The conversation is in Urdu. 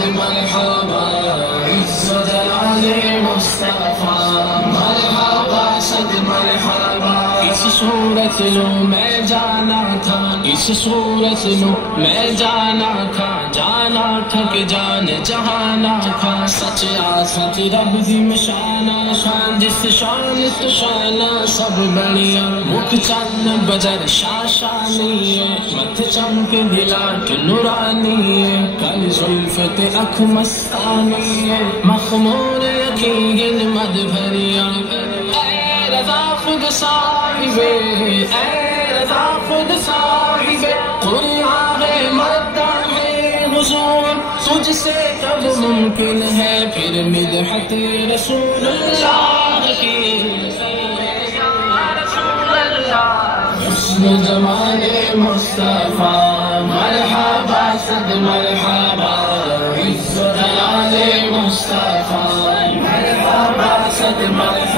صد مرحبا عز جلال مصطفیٰ مرحبا صد مرحبا اس صورت لو میں جانا تھا اس صورت لو میں جانا تھا کہ جان جہانا تھا سچ آسچ رب دی مشانہ شان جس شان تو شانہ سب بڑیا مکھ چند بجر شاشانی ہے مت چمک دلاٹ نورانی ہے کل زلف تے اکھ مستانی ہے مخمور یقین مد بھریا اے رضا خود صاحب اے رضا خود صاحب قرآن مدح حضور تجھ سے کب ممکن ہے پھر مدحت رسول اللہ کی حسن جمال مصطفیٰ مرحبا صد مرحبا عز جلال مصطفیٰ مرحبا صد مرحبا